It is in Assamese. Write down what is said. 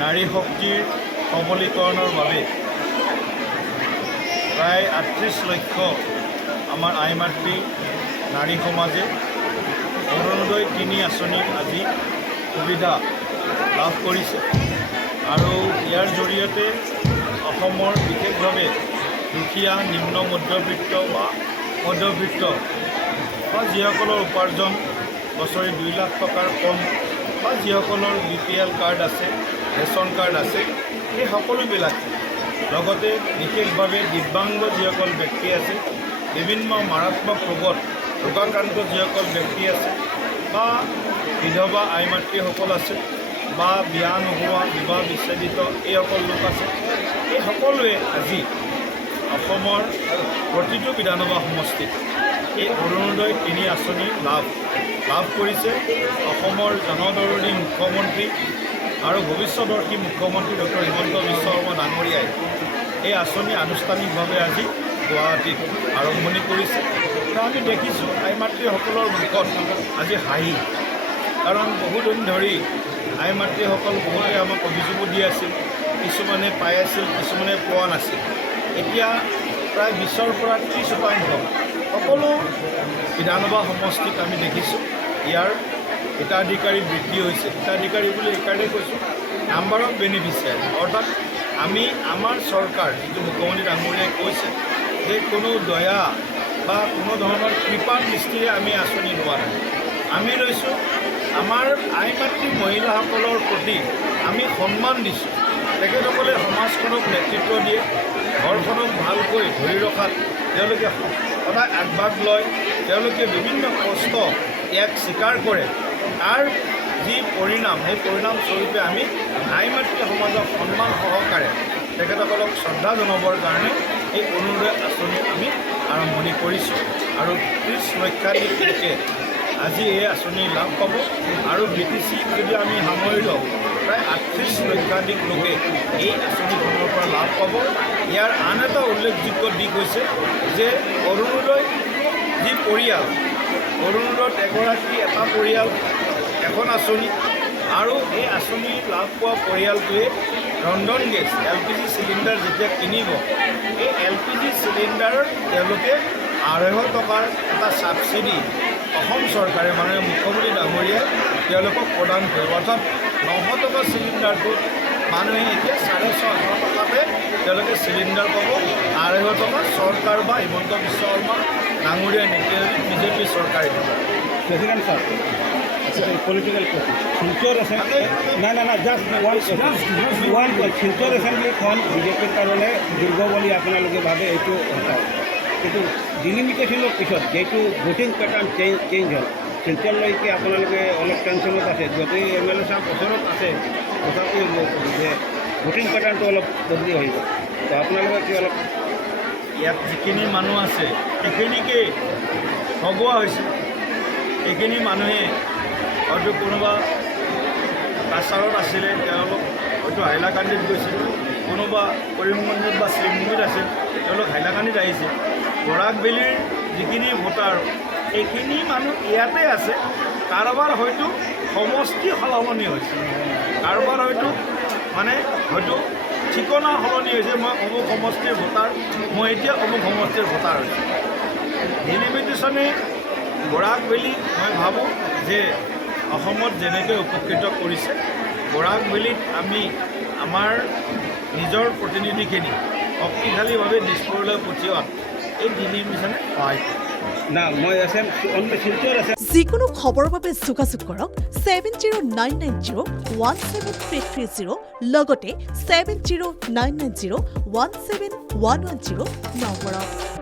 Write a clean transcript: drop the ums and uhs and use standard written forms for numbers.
নাৰী শক্তিৰ সবলীকৰণৰ বাবে প্ৰায় ৩৮ লক্ষ আমাৰ আই মাতৃ নাৰী সমাজে অৰুণোদয় ৩ আঁচনিৰ আজি সুবিধা লাভ কৰিছে আৰু ইয়াৰ জৰিয়তে অসমৰ বিশেষভাৱে দুখীয়া নিম্ন মধ্যবিত্ত বা মধ্যবিত্ত বা যিসকলৰ উপাৰ্জন বছৰি ২ লাখ টকাৰ কম বা যিসকলৰ BPL কাৰ্ড আছে ৰেচন কাৰ্ড আছে এই সকলোবিলাকে লগতে বিশেষভাৱে দিব্যাংগ যিসকল ব্যক্তি আছে বিভিন্ন মাৰাত্মক ৰোগত ৰোগাক্ৰান্ত যিসকল ব্যক্তি আছে বা বিধৱা আই মাতৃসকল আছে বা বিয়া নোহোৱা বিবাহ বিচ্ছেদিত এইসকল লোক আছে এই সকলোৱে আজি অসমৰ প্ৰতিটো বিধানসভা সমষ্টিত এই অৰুণোদয় ৩ আঁচনিৰ লাভ কৰিছে অসমৰ জনদৰদী মুখ্যমন্ত্ৰী আৰু ভৱিষ্যদৰ্শী মুখ্যমন্ত্ৰী ডক্টৰ হিমন্ত বিশ্ব শৰ্মা ডাঙৰীয়াই এই আঁচনি আনুষ্ঠানিকভাৱে আজি গুৱাহাটীত আৰম্ভণি কৰিছে আৰু আমি দেখিছোঁ আই মাতৃসকলৰ মুখত আজি হাঁহি কাৰণ বহুদিন ধৰি আই মাতৃসকল বহুতে আমাক অভিযোগো দি আছিল কিছুমানে পাই আছিল কিছুমানে পোৱা নাছিল এতিয়া প্ৰায় ২০ৰ পৰা ৩০% সকলো বিধানসভা সমষ্টিত আমি দেখিছোঁ ইয়াৰ হিতাধিকাৰী বৃদ্ধি হৈছে হিতাধিকাৰী বুলি এইকাৰণে কৈছোঁ নাম্বাৰ অফ বেনিফিচিয়াৰী অৰ্থাৎ আমি আমাৰ চৰকাৰ যিটো মুখ্যমন্ত্ৰী ডাঙৰীয়াই কৈছে যে কোনো দয়া বা কোনো ধৰণৰ কৃপা দৃষ্টিৰে আমি আঁচনি লোৱা নাই আমি লৈছোঁ আমাৰ আই মাতৃ মহিলাসকলৰ প্ৰতি আমি সন্মান দিছোঁ তেখেতসকলে সমাজখনক নেতৃত্ব দিয়ে ঘৰখনক ভালকৈ ধৰি ৰখাত তেওঁলোকে সদায় আগভাগ লয় তেওঁলোকে বিভিন্ন কষ্ট ইয়াক স্বীকাৰ কৰে তাৰ যি পৰিণাম সেই পৰিণামস্বৰূপে আমি আই মাতৃ সমাজক সন্মান সহকাৰে তেখেতসকলক শ্ৰদ্ধা জনাবৰ কাৰণে এই অৰুণোদয় আঁচনি আমি আৰম্ভণি কৰিছোঁ আৰু ৩০ লক্ষাধিক লোকে আজি এই আঁচনি লাভ পাব আৰু BTC যদি আমি সামৰি লওঁ প্ৰায় ৩৮ লক্ষাধিক লোকে এই আঁচনিখনৰ পৰা লাভ পাব ইয়াৰ আন এটা উল্লেখযোগ্য দিশ হৈছে যে অৰুণোদয় যি পৰিয়াল অৰুণোদয়ত এগৰাকী এটা পৰিয়াল এখন আঁচনি আৰু এই আঁচনি লাভ পোৱা পৰিয়ালটোৱে ৰন্ধন গেছ LPG চিলিণ্ডাৰ যেতিয়া কিনিব এই LPG চিলিণ্ডাৰত তেওঁলোকে ২৫০ টকাৰ এটা ছাবচিডি অসম চৰকাৰে মানে মুখ্যমন্ত্ৰী ডাঙৰীয়াই তেওঁলোকক প্ৰদান কৰিব অৰ্থাৎ ৯০০ টকা চিলিণ্ডাৰটোত মানুহে এতিয়া ৬৫০ টকাতে তেওঁলোকে চিলিণ্ডাৰ পাব ২৫০ টকা চৰকাৰ বা হিমন্ত বিশ্ব শৰ্মা ডাঙৰীয়া বিজেপি চৰকাৰে দিব president sir political Silchar Silchar এসেম্বলিখন বিজেপিৰ কাৰণে দুৰ্গ বুলি আপোনালোকে ভাবে এইটো সঁচাই কিন্তু ডিলিমিটেশ্যনৰ পিছত যিটো ভোটিং পেটাৰ্ণ চেঞ্জ হ'ল শিলচৰলৈকে আপোনালোকে অলপ টেনশ্যনত আছে যদি MLA সাহেব ওচৰত আছে তথাপিও যে ভোটিং পেটাৰ্ণটো অলপ বদলি হৈ গ'ল তো আপোনালোকে কি অলপ ইয়াত যিখিনি মানুহ আছে সেইখিনিকে ভগোৱা হৈছে এইখিনি মানুহে হয়তো কোনোবা কাছাৰত আছিলে তেওঁলোক হয়তো হাইলাকান্দিত গৈছিল কোনোবা কৰিমগঞ্জত বা শ্ৰীমুঙ্গীত আছিল তেওঁলোক হাইলাকান্দিত আহিছে বৰাকভেলীৰ যিখিনি ভোটাৰ এইখিনি মানুহ ইয়াতে আছে কাৰোবাৰ হয়তো সমষ্টি সলনি হৈছে কাৰোবাৰ হয়তো ঠিকনা সলনি হৈছে মই অমুক সমষ্টিৰ ভোটাৰ মই এতিয়া অমুক সমষ্টিৰ ভোটাৰ হৈছোঁ ডিলিমিটেশ্যনে বৰাকভেলী মই ভাবোঁ যে অসমত যেনেকৈ উপকৃত কৰিছে বৰাকভেলীত আমি আমাৰ নিজৰ প্ৰতিনিধিখিনি শক্তিশালীভাৱে দিছপুৰলৈ পঠিওৱাত এই ডিলিমিটেশ্যনে সহায় কৰে না মই শিলচৰ আছে যিকোনো খবৰৰ বাবে যোগাযোগ কৰক 7099017330 লগতে 7099017110 নম্বৰত।